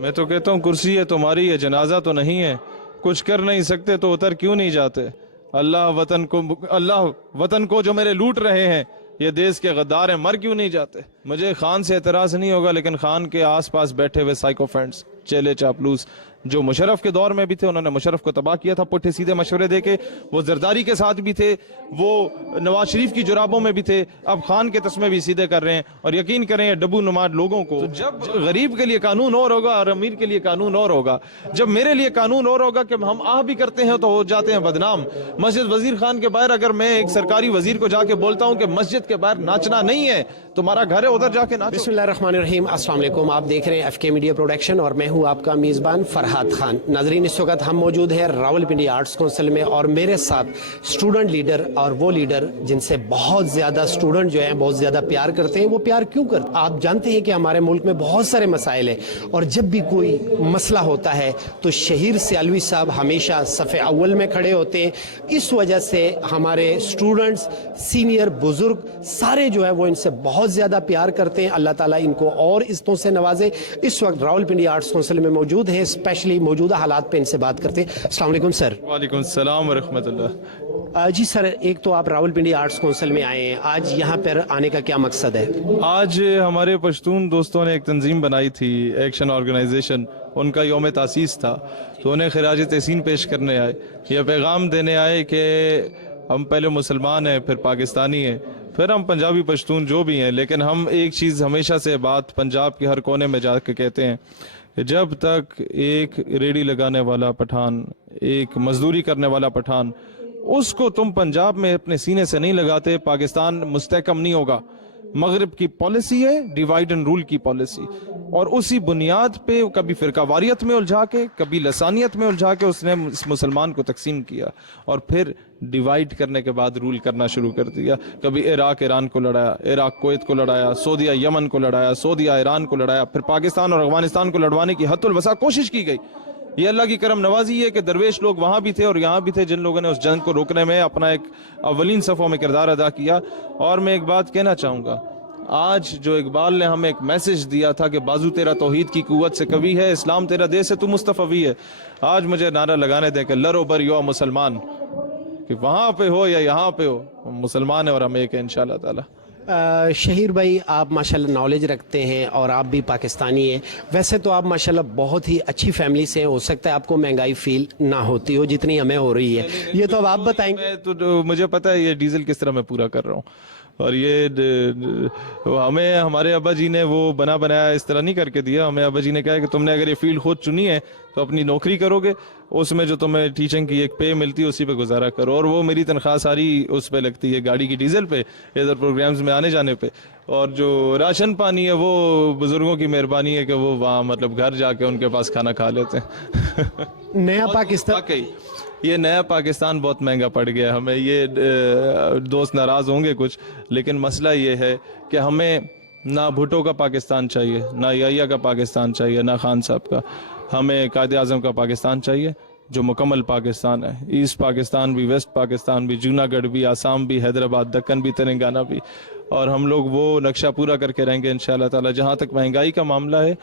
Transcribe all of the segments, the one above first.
मैं तो कहता हूँ कुर्सी है तुम्हारी है, जनाजा तो नहीं है। कुछ कर नहीं सकते तो उतर क्यों नहीं जाते। अल्लाह वतन को जो मेरे लूट रहे हैं, ये देश के गद्दार हैं, मर क्यों नहीं जाते। मुझे खान से एतराज़ नहीं होगा, लेकिन खान के आसपास बैठे हुए साइकोफेंट्स, चेले चापलूस जो मुशर्रफ के दौर में भी थे, उन्होंने मुशर्रफ को तबाह किया था पुट्ठे सीधे मशवरे देके। वो जरदारी के साथ भी थे, वो नवाज शरीफ की जुराबों में भी थे, अब खान के तस्मे भी सीधे कर रहे हैं। और यकीन करें डब्बू नुमाद लोगों को, तो जब गरीब के लिए कानून और होगा और अमीर के लिए कानून और होगा, जब मेरे लिए कानून और होगा कि हम आह भी करते हैं तो हो जाते हैं बदनाम। मस्जिद वजीर खान के बाहर अगर मैं एक सरकारी वजीर को जाके बोलता हूँ कि मस्जिद के बाहर नाचना नहीं है, तुम्हारा घर है उधर जाके नाचो। बिस्मिल्लाहिर्रहमानिर्रहीम, अस्सलाम वालेकुम। आप देख रहे हैं एफके मीडिया प्रोडक्शन और मैं हूँ आपका मेज़बान फरहाद खान। नाजरीन, इस वक्त हम मौजूद हैं रावलपिंडी आर्ट्स काउंसिल में और मेरे साथ स्टूडेंट लीडर, और वो लीडर जिनसे बहुत ज़्यादा स्टूडेंट जो हैं बहुत ज़्यादा प्यार करते हैं। वो प्यार क्यों करते हैं? आप जानते हैं कि हमारे मुल्क में बहुत सारे मसाइल हैं और जब भी कोई मसला होता है तो शहीर सियालवी साहब हमेशा सफ़े अव्वल में खड़े होते हैं। इस वजह से हमारे स्टूडेंट्स, सीनियर, बुजुर्ग सारे जो है वो इनसे बहुत ज़्यादा प्यार करते हैं। अल्लाह ताला इनको और इज़्ज़तों से नवाजे। इस वक्त रावलपिंडी आर्ट्स काउंसिल में मौजूद हैं, स्पेशली मौजूदा हालात पे इनसे बात करते हैं। अस्सलाम वालेकुम सर। वालेकुम सलाम व रहमतुल्लाह। जी सर, एक तो आप रावलपिंडी आर्ट्स काउंसिल में आए हैं, आज यहाँ पर आने का क्या मकसद है? आज हमारे पश्तून दोस्तों ने एक तंजीम बनाई थी, एक्शन ऑर्गेनाइजेशन, उनका यौम तासीस था, तो उन्हें खिराज तहसीन पेश करने आए, यह पैगाम देने आए कि हम पहले मुसलमान हैं, फिर पाकिस्तानी हैं, फिर हम पंजाबी पश्तून जो भी हैं, लेकिन हम एक चीज़ हमेशा से बात पंजाब के हर कोने में जाकर कहते हैं कि जब तक एक रेडी लगाने वाला पठान, एक मजदूरी करने वाला पठान, उसको तुम पंजाब में अपने सीने से नहीं लगाते, पाकिस्तान मुस्तहकम नहीं होगा। मगरिब की पॉलिसी है डिवाइड एंड रूल की पॉलिसी, और उसी बुनियाद पे कभी फिरकावारियत में उलझा के, कभी लसानियत में उलझा के उसने इस मुसलमान को तकसीम किया और फिर डिवाइड करने के बाद रूल करना शुरू कर दिया। कभी इराक ईरान को लड़ाया, इराक कुवैत को लड़ाया, सऊदीया यमन को लड़ाया, सऊदीया ईरान को लड़ाया, फिर पाकिस्तान और अफगानिस्तान को लड़वाने की हद्दुल वसा कोशिश की गई। ये अल्लाह की करम नवाजी है कि दरवेश लोग वहाँ भी थे और यहाँ भी थे जिन लोगों ने उस जंग को रोकने में अपना एक अव्वलीन सफ़ों में किरदार अदा किया। और मैं एक बात कहना चाहूँगा, आज जो इकबाल ने हमें एक मैसेज दिया था कि बाजू तेरा तौहीद की कुव्वत से कवी है, इस्लाम तेरा देश है, तू मुस्तफ़वी है, आज मुझे नारा लगाने दें कि लरो बर यो मुसलमान, कि वहाँ पे हो या यहाँ पे हो, मुसलमान है और हम एक है इंशाअल्लाह ताला। शहीर भाई, आप माशाल्लाह नॉलेज रखते हैं और आप भी पाकिस्तानी हैं। वैसे तो आप माशाल्लाह बहुत ही अच्छी फैमिली से हैं, हो सकता है आपको महंगाई फील ना होती हो जितनी हमें हो रही है। ये तो अब आप बताएंगे। तो मुझे पता है ये डीजल किस तरह मैं पूरा कर रहा हूँ, और ये हमें हमारे अब्बा जी ने वो बना बनाया इस तरह नहीं करके दिया। हमें अब्बा जी ने कहा कि तुमने अगर ये फील्ड खुद चुनी है तो अपनी नौकरी करोगे, उसमें जो तुम्हें टीचिंग की एक पे मिलती है उसी पे गुजारा करो, और वो मेरी तनख्वाह सारी उस पे लगती है, गाड़ी की डीजल पे, इधर प्रोग्राम्स में आने जाने पे। और जो राशन पानी है वो बुजुर्गों की मेहरबानी है कि वो वहाँ मतलब घर जाके उनके पास खाना खा लेते हैं। नया पाकिस्तान, ये नया पाकिस्तान बहुत महंगा पड़ गया हमें। ये दोस्त नाराज़ होंगे कुछ, लेकिन मसला ये है कि हमें ना भुट्टो का पाकिस्तान चाहिए, ना याहिया का पाकिस्तान चाहिए, ना खान साहब का। हमें कायदे आज़म का पाकिस्तान चाहिए जो मुकम्मल पाकिस्तान है। ईस्ट पाकिस्तान भी, वेस्ट पाकिस्तान भी, जूनागढ़ भी, आसाम भी, हैदराबाद, दक्कन भी, तेलंगाना भी, और हम लोग वो नक्शा पूरा करके रहेंगे इंशाअल्लाह ताला। जहाँ तक महंगाई का मामला है,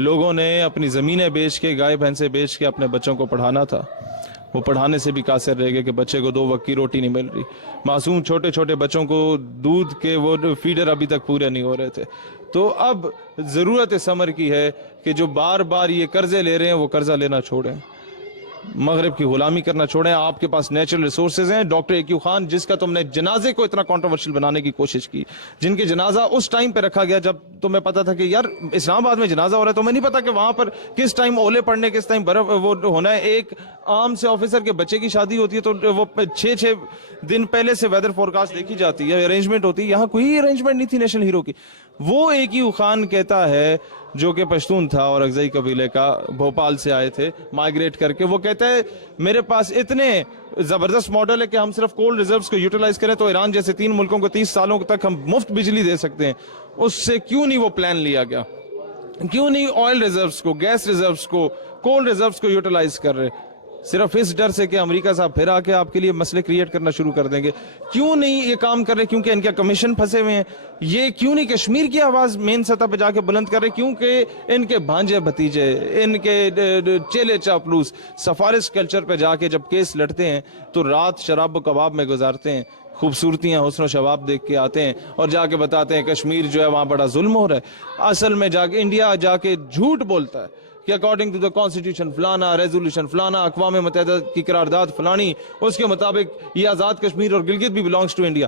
लोगों ने अपनी ज़मीनें बेच के, गाय भैंसें बेच के अपने बच्चों को पढ़ाना था, वो पढ़ाने से भी कासिर रह गए कि बच्चे को 2 वक्त की रोटी नहीं मिल रही। मासूम छोटे छोटे बच्चों को दूध के वो फीडर अभी तक पूरे नहीं हो रहे थे। तो अब ज़रूरत इस अमर की है कि जो बार बार ये कर्जे ले रहे हैं वो कर्जा लेना छोड़ें, मगरब की गुलामी करना छोड़ें। आपके पास नेचुरल रिसोर्सेज हैं। डॉक्टर एक्यू खान, जिसका तुमने जनाजे को इतना कंट्रोवर्शियल बनाने की कोशिश की, जिनके जनाजा उस टाइम पे रखा गया जब तुम्हें पता था कि यार इस्लामाबाद में जनाजा हो रहा है, तो मैं नहीं पता कि वहां पर किस टाइम ओले पड़ने, किस टाइम बर्फ वो होना है। एक आम से ऑफिसर के बच्चे की शादी होती है तो वो 6 दिन पहले से वेदर फोरकास्ट देखी जाती है, अरेंजमेंट होती है। यहाँ कोई अरेंजमेंट नहीं थी नेशनल हीरो की। वो एक्यू खान कहता है, जो कि पश्तून था और अगजई कबीले का, भोपाल से आए थे माइग्रेट करके, वो कहता है मेरे पास इतने ज़बरदस्त मॉडल है कि हम सिर्फ कोल रिजर्व्स को यूटिलाइज करें तो ईरान जैसे 3 मुल्कों को 30 सालों तक हम मुफ्त बिजली दे सकते हैं। उससे क्यों नहीं वो प्लान लिया गया? क्यों नहीं ऑयल रिजर्व्स को, गैस रिजर्व्स को, कोल रिजर्व्स को यूटिलाइज कर रहे? صرف اس ڈر سے کہ امریکہ صاحب پھر آ کے آپ کے لیے مسئلے کریٹ کرنا شروع کر دیں گے. کیوں نہیں یہ کام کر رہے؟ کیونکہ ان کے کمیشن پھنسے ہوئے ہیں. یہ کیوں نہیں کشمیر کی آواز مین سطح پہ جا کے بلند کر رہے؟ کیونکہ ان کے بھانجے بھتیجے، ان کے چیلے چاپلوس سفارش کلچر پہ جا کے جب کیس لڑتے ہیں تو رات شراب و کباب میں گزارتے ہیں، خوبصورتیاں حسن و شباب دیکھ کے آتے ہیں اور جا کے بتاتے ہیں کشمیر جو ہے وہاں بڑا ظلم ہو رہا ہے. اصل میں جا کے انڈیا جا کے جھوٹ بولتا ہے کہ اکارڈنگ ٹو دا کانسٹیٹیوشن فلانا، ریزولوشن فلانا، اقوام متحدہ کی قرارداد فلانی، اس کے مطابق یہ آزاد کشمیر اور گلگت بھی بلانگس ٹو انڈیا.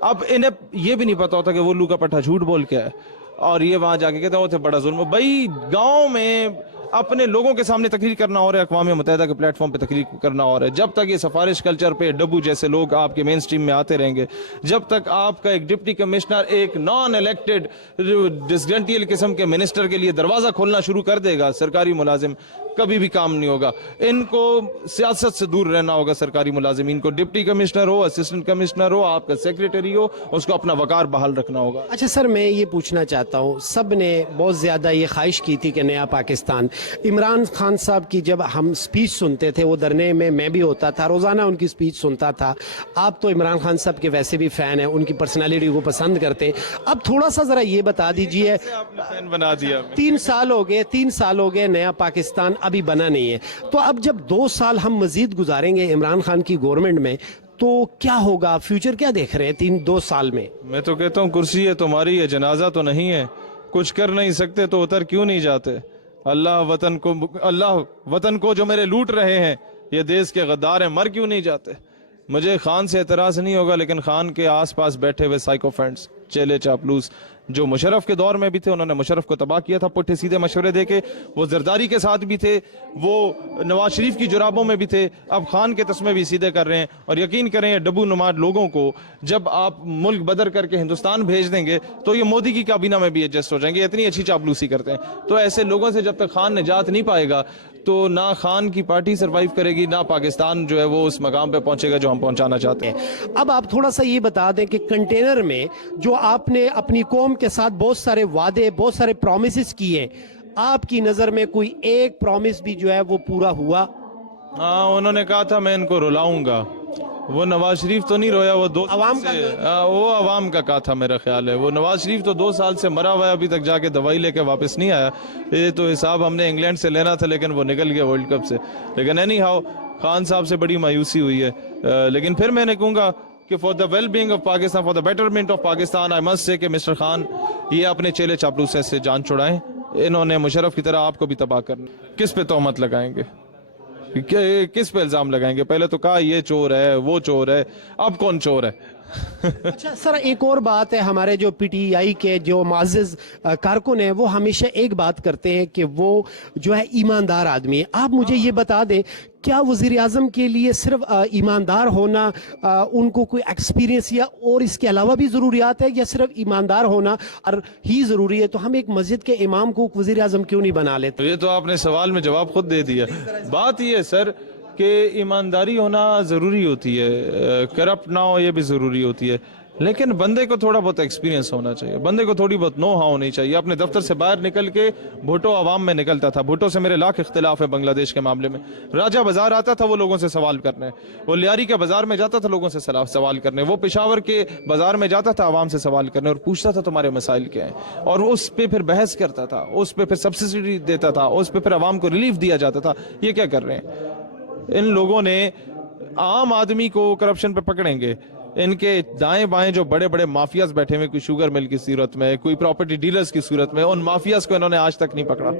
اب انہیں یہ بھی نہیں پتا ہوتا کہ وہ لو کا پٹھا جھوٹ بول کے ہے اور یہ وہاں جا کے کہتے ہیں وہ تھے بڑا ظلم. بھائی گاؤں میں اپنے لوگوں کے سامنے تقریر کرنا ہو رہا ہے، اقوام متحدہ کے پلیٹ فارم پہ تقریر کرنا ہو رہا ہے. جب تک یہ سفارش کلچر پہ ڈبو جیسے لوگ آپ کے مین سٹریم میں آتے رہیں گے، جب تک آپ کا ایک ڈپٹی کمشنر ایک نان الیکٹڈ ڈسگنٹیل قسم کے منسٹر کے لیے دروازہ کھولنا شروع کر دے گا، سرکاری ملازم کبھی بھی کام نہیں ہوگا. ان کو سیاست سے دور رہنا ہوگا. سرکاری ملازمین کو ڈپٹی کمشنر ہو، اسسٹنٹ کمشنر ہو، آپ کا سیکریٹری ہو، اس کو اپنا وقار بحال رکھنا ہوگا. اچھا سر، میں یہ پوچھنا چاہتا ہوں، سب نے بہت زیادہ یہ خواہش کی تھی کہ نیا پاکستان. عمران خان صاحب کی جب ہم سپیچ سنتے تھے، وہ دھرنے میں بھی ہوتا تھا، روزانہ ان کی سپیچ سنتا تھا. آپ تو عمران خان صاحب کے ویسے بھی فین ہیں، ان کی پرسنالٹی کو پسند کرتے ہیں. اب تھوڑا سا ذرا یہ بتا دیجئے، آپ نے فین بنا دیا. 3 سال ہو گئے نیا پاکستان ابھی بنا نہیں ہے. تو اب جب 2 سال ہم مزید گزاریں گے عمران خان کی گورنمنٹ میں تو کیا ہوگا؟ فیوچر کیا دیکھ رہے ہیں 2 سال میں؟ میں تو کہتا ہوں کرسی ہے تمہاری، ہے جنازہ تو نہیں ہے. کچھ کر نہیں سکتے تو اتر کیوں نہیں جاتے؟ اللہ وطن کو جو میرے لوٹ رہے ہیں، یہ دیس کے غدار ہیں، مر کیوں نہیں جاتے؟ مجھے خان سے اعتراض نہیں ہوگا، لیکن خان کے آس پاس بیٹھے ہوئے سائیکو فرینڈز، چیلے چاپلوس جو مشرف کے دور میں بھی تھے، انہوں نے مشرف کو تباہ کیا تھا پٹھے سیدھے مشورے دے کے. وہ زرداری کے ساتھ بھی تھے، وہ نواز شریف کی جرابوں میں بھی تھے، اب خان کے تسمے بھی سیدھے کر رہے ہیں. اور یقین کریں یہ ڈبو نماد لوگوں کو جب آپ ملک بدر کر کے ہندوستان بھیج دیں گے تو یہ مودی کی کابینہ میں بھی ایڈجسٹ ہو جائیں گے. اتنی اچھی چاپلوسی کرتے ہیں. تو ایسے لوگوں سے جب تک خان نجات نہیں پائے گا تو نہ خان کی پارٹی سروائیو کرے گی، نہ پاکستان جو ہے وہ اس مقام پہ پہنچے گا جو ہم پہنچانا چاہتے ہیں. اب آپ تھوڑا سا یہ بتا دیں کہ کنٹینر میں جو آپ نے اپنی قوم کے ساتھ بہت سارے وعدے، بہت سارے پرومسز کیے، آپ کی نظر میں کوئی ایک پرومس بھی جو ہے وہ پورا ہوا؟ ہاں، انہوں نے کہا تھا میں ان کو رلاؤں گا. وہ نواز شریف تو نہیں رویا، وہ وہ عوام کا کہا تھا میرا خیال ہے. وہ نواز شریف تو 2 سال سے مرا ہوا ہے، ابھی تک جا کے دوائی لے کے واپس نہیں آیا. یہ تو حساب ہم نے انگلینڈ سے لینا تھا لیکن وہ نکل گیا ورلڈ کپ سے. لیکن اینی ہاؤ خان صاحب سے بڑی مایوسی ہوئی ہے. لیکن پھر میں نے کہوں گا کہ for the well being of Pakistan, for the betterment of Pakistan, I must say کہ مسٹر خان یہ اپنے چیلے چاپلوسے سے جان چھڑائیں. انہوں نے مشرف کی طرح آپ کو بھی تباہ کرنا. کس پہ تہمت لگائیں گے؟ کس پہ الزام لگائیں گے؟ پہلے تو کہا یہ چور ہے، وہ چور ہے، اب کون چور ہے؟ اچھا سر، ایک اور بات ہے، ہمارے جو پی ٹی آئی کے جو معزز کارکن ہیں وہ ہمیشہ ایک بات کرتے ہیں کہ وہ جو ہے ایماندار آدمی ہے. آپ مجھے یہ بتا دیں، کیا وزیر اعظم کے لیے صرف ایماندار ہونا ان کو کوئی ایکسپیرینس یا اور اس کے علاوہ بھی ضروریات ہے، یا صرف ایماندار ہونا اور ہی ضروری ہے؟ تو ہم ایک مسجد کے امام کو وزیر اعظم کیوں نہیں بنا لیتے؟ یہ تو آپ نے سوال میں جواب خود دے دیا. بات یہ ہے سر کہ ایمانداری ہونا ضروری ہوتی ہے، کرپٹ نہ ہو یہ بھی ضروری ہوتی ہے، لیکن بندے کو تھوڑا بہت ایکسپیرینس ہونا چاہیے، بندے کو تھوڑی بہت نو ہاؤ ہونی چاہیے. اپنے دفتر سے باہر نکل کے بھٹو عوام میں نکلتا تھا. بھٹو سے میرے لاکھ اختلاف ہے بنگلہ دیش کے معاملے میں. راجہ بازار آتا تھا وہ لوگوں سے سوال کرنے، وہ لیاری کے بازار میں جاتا تھا لوگوں سے سوال کرنے، وہ پشاور کے بازار میں جاتا تھا عوام سے سوال کرنے اور پوچھتا تھا تمہارے مسائل کیا ہیں، اور اس پہ پھر بحث کرتا تھا، اس پہ پھر سبسڈی دیتا تھا، اس پہ پھر عوام کو ریلیف دیا جاتا تھا. یہ کیا کر رہے ہیں ان لوگوں نے؟ عام آدمی کو کرپشن پہ پکڑیں گے، ان کے دائیں بائیں جو بڑے بڑے مافیاز بیٹھے ہوئے، کوئی شوگر مل کی صورت میں، کوئی پراپرٹی ڈیلرز کی صورت میں، ان مافیاز کو انہوں نے آج تک نہیں پکڑا.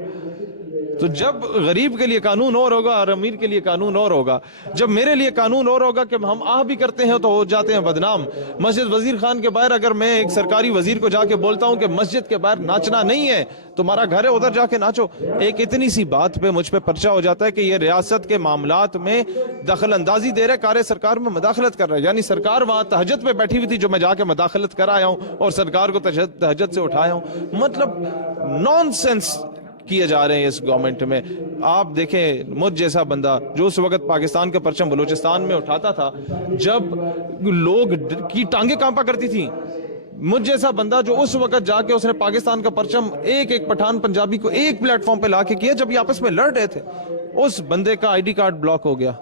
تو جب غریب کے لیے قانون اور ہوگا اور امیر کے لیے قانون اور ہوگا، جب میرے لیے قانون اور ہوگا کہ ہم آہ بھی کرتے ہیں تو ہو جاتے ہیں بدنام. مسجد وزیر خان کے باہر اگر میں ایک سرکاری وزیر کو جا کے بولتا ہوں کہ مسجد کے باہر ناچنا نہیں ہے، تمہارا گھر ہے ادھر جا کے ناچو، ایک اتنی سی بات پہ مجھ پہ پرچہ ہو جاتا ہے کہ یہ ریاست کے معاملات میں دخل اندازی دے رہا ہے، کار سرکار میں مداخلت کر رہا ہے. یعنی سرکار وہاں تہجد پہ بیٹھی ہوئی تھی جو میں جا کے مداخلت کر آیا ہوں اور سرکار کو تہجد سے اٹھایا ہوں. مطلب نان سینس کیے جا رہے ہیں اس گورنمنٹ میں. آپ دیکھیں مجھ جیسا بندہ جو اس وقت پاکستان کا پرچم بلوچستان میں اٹھاتا تھا، جب لوگ کی ٹانگیں کانپا کرتی تھیں، मुझ जैसा बंदा जो उस वक्त जाके उसने पाकिस्तान का परचम एक एक पठान पंजाबी को एक प्लेटफॉर्म पे लाके किया जब ये आपस में लड़ रहे थे, उस बंदे का आईडी कार्ड ब्लॉक हो गया,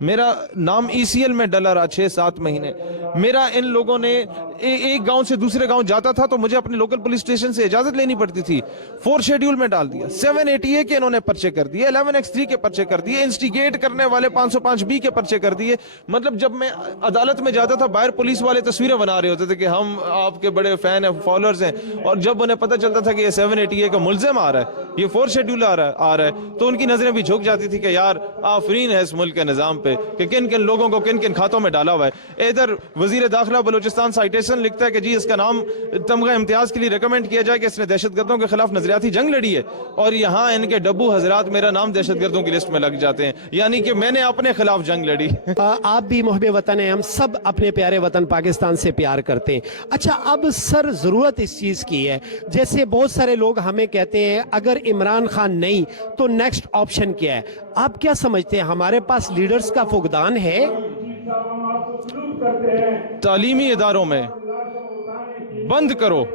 मेरा नाम ECL में डला रहा 6-7 महीने। मेरा इन लोगों ने एक गांव से दूसरे गांव जाता था तो मुझे अपने लोकल पुलिस स्टेशन से इजाजत लेनी पड़ती थी, 4 शेड्यूल में डाल दिया, 780A के इन्होंने पर्चे कर दिए, 11X3 के पर्चे कर दिए, इंस्टिगेट करने वाले 505B के पर्चे कर दिए। मतलब जब मैं अदालत में जाता था बाहर पुलिस वाले तस्वीरें बना रहे होते थे कि हम आपके बड़े फैन हैं, फॉलोअर्स हैं, और जब उन्हें पता चलता था कि ये 780A का मुल्जिम आ रहा है, ये 4 शेड्यूल आ रहा है, तो उनकी नजरें भी झुक जाती थी कि यार आफरीन है इस मुल्क के निजाम पे कि किन किन लोगों को किन किन खातों में डाला हुआ है। इधर वजीर दाखिला बलूचिस्तान साइटेशन लिखता है कि जी इसका नाम तमगा इम्तियाज के लिए रिकमेंड किया जाए कि इसने दहशतगर्दों के खिलाफ नजरियाती जंग लड़ी है, और यहाँ इनके डब्बू हजरात मेरा नाम दहशतगर्दों की लिस्ट में लग जाते हैं, यानी कि मैंने अपने खिलाफ जंग लड़ी। आप भी मुहब्बे वतन हैं, हम सब अपने प्यारे वतन पाकिस्तान से प्यार करते हैं। अच्छा, अब सर जरूरत इस चीज की है, जैसे बहुत सारे लोग हमें कहते हैं अगर इमरान खान नहीं तो नेक्स्ट ऑप्शन क्या है, आप क्या समझते हैं हमारे पास लीडर्स का फुकदान है? तालीमी इदारों में बंद करो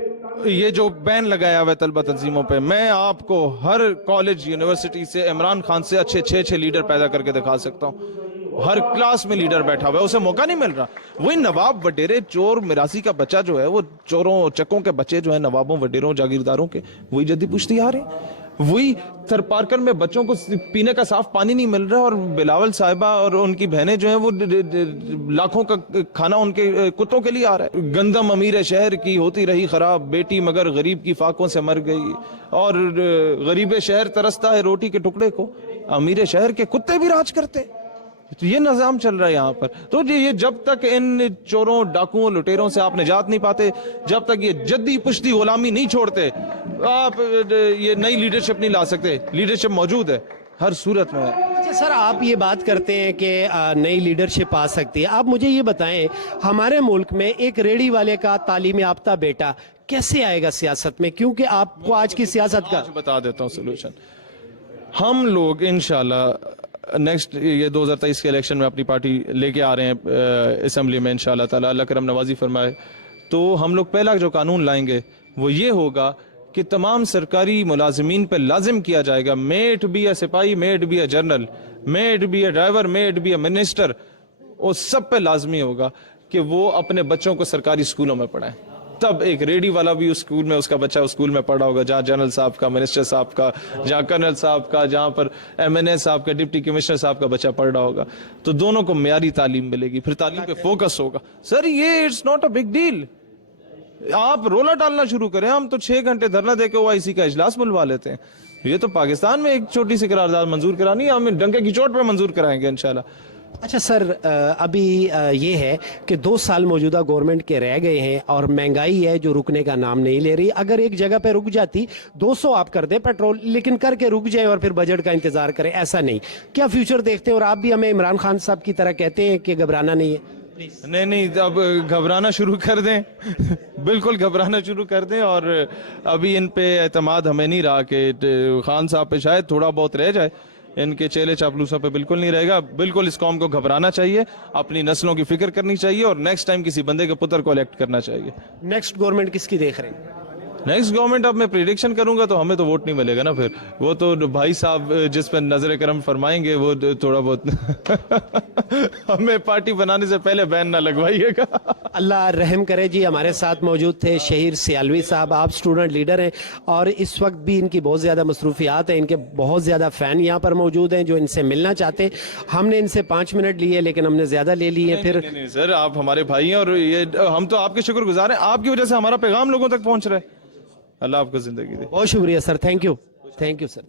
ये जो बैन लगाया हुआ है तलबा तंजीमों पे। मैं आपको हर कॉलेज यूनिवर्सिटी से इमरान खान से अच्छे 6 लीडर पैदा करके दिखा सकता हूँ। हर क्लास में लीडर बैठा हुआ है, उसे मौका नहीं मिल रहा। वही नवाब वडेरे चोर मिरासी का बच्चा जो है, वो चोरों चक्कों के बच्चे जो है, नवाबों वडेरों जागीरदारों के, वही जद्दी पुश्ती आ रहे हैं। वही थरपारकर में बच्चों को पीने का साफ पानी नहीं मिल रहा, और बिलावल साहिबा और उनकी बहनें जो हैं वो लाखों का खाना उनके कुत्तों के लिए आ रहा है। गंदम अमीर शहर की होती रही खराब बेटी मगर गरीब की फाकों से मर गई, और गरीब शहर तरसता है रोटी के टुकड़े को, अमीर शहर के कुत्ते भी राज करते। तो ये निजाम चल रहा है यहाँ पर। तो ये जब तक इन चोरों डाकुओं लुटेरों से आप निजात नहीं पाते, जब तक ये जद्दी पुश्ती गुलामी नहीं छोड़ते, आप ये नई लीडरशिप नहीं ला सकते। लीडरशिप मौजूद है हर सूरत में। अच्छा सर, आप ये बात करते हैं कि नई लीडरशिप आ सकती है, आप मुझे ये बताएं हमारे मुल्क में एक रेडी वाले का तालीम याफ्ता बेटा कैसे आएगा सियासत में? क्योंकि आपको आज की सियासत का बता देता हूँ सोल्यूशन। हम लोग इंशाल्लाह नेक्स्ट ये 2023 के इलेक्शन में अपनी पार्टी लेके आ रहे हैं असेंबली में, इंशाल्लाह ताला अल्लाह करम नवाजी फरमाए। तो हम लोग पहला जो कानून लाएंगे वो ये होगा कि तमाम सरकारी मुलाजिमीन पे लाजिम किया जाएगा, मेट भी है सिपाही, मेट भी है जनरल, मेट भी है ड्राइवर, मेट भी है मिनिस्टर, वो सब पे लाजमी होगा कि वो अपने बच्चों को सरकारी स्कूलों में पढ़ाएं। तब एक रेडी वाला भी उस स्कूल में, उसका बच्चा उस स्कूल में पढ़ा होगा जहाँ जनरल साहब का, मिनिस्टर साहब का, जहाँ कर्नल साहब का, जहाँ पर MNA साहब का, डिप्टी कमिश्नर साहब का बच्चा पढ़ रहा होगा। तो दोनों को म्यारी तालीम मिलेगी, फिर तालीम पे फोकस होगा। सर ये it's not a big deal, आप रोला डालना शुरू करें। हम तो 6 घंटे धरना देकर OIC का इजलास बुलवा लेते हैं। ये तो पाकिस्तान में एक छोटी सी करारदाद मंजूर करानी है, हम डंके की चोट पर मंजूर कराएंगे इंशाल्लाह। अच्छा सर, अभी ये है कि 2 साल मौजूदा गवर्नमेंट के रह गए हैं और महंगाई है जो रुकने का नाम नहीं ले रही। अगर एक जगह पे रुक जाती, 200 आप कर दे पेट्रोल, लेकिन करके रुक जाए और फिर बजट का इंतजार करें, ऐसा नहीं। क्या फ्यूचर देखते हैं? और आप भी हमें इमरान खान साहब की तरह कहते हैं कि घबराना नहीं है। नहीं, अब घबराना शुरू कर दें बिल्कुल घबराना शुरू कर दें। और अभी इन पे एतमाद हमें नहीं रहा कि खान साहब पे शायद थोड़ा बहुत रह जाए, इनके चेले चापलूसों पे बिल्कुल नहीं रहेगा। बिल्कुल इस कौम को घबराना चाहिए, अपनी नस्लों की फिक्र करनी चाहिए, और नेक्स्ट टाइम किसी बंदे के पुत्र को इलेक्ट करना चाहिए। नेक्स्ट गवर्नमेंट किसकी देख रहे हैं? नेक्स्ट गवर्नमेंट अब मैं प्रिडिक्शन करूंगा तो हमें तो वोट नहीं मिलेगा ना, फिर वो तो भाई साहब जिस पर नजर करम फरमाएंगे वो थोड़ा बहुत हमें पार्टी बनाने से पहले बैन ना लगवाइएगा। अल्लाह रहम करे जी। हमारे साथ मौजूद थे शहीर सियालवी साहब, आप स्टूडेंट लीडर हैं और इस वक्त भी इनकी बहुत ज़्यादा मसरूफियात हैं, इनके बहुत ज़्यादा फ़ैन यहाँ पर मौजूद हैं जो इनसे मिलना चाहते हैं। हमने इनसे 5 मिनट लिए लेकिन हमने ज़्यादा ले लिए। फिर नहीं सर, आप हमारे भाई हैं और ये हम तो आपके शुक्रगुजार हैं, आपकी वजह से हमारा पैगाम लोगों तक पहुंच रहा है। अल्लाह आपको जिंदगी दे। बहुत शुक्रिया सर, थैंक यू सर।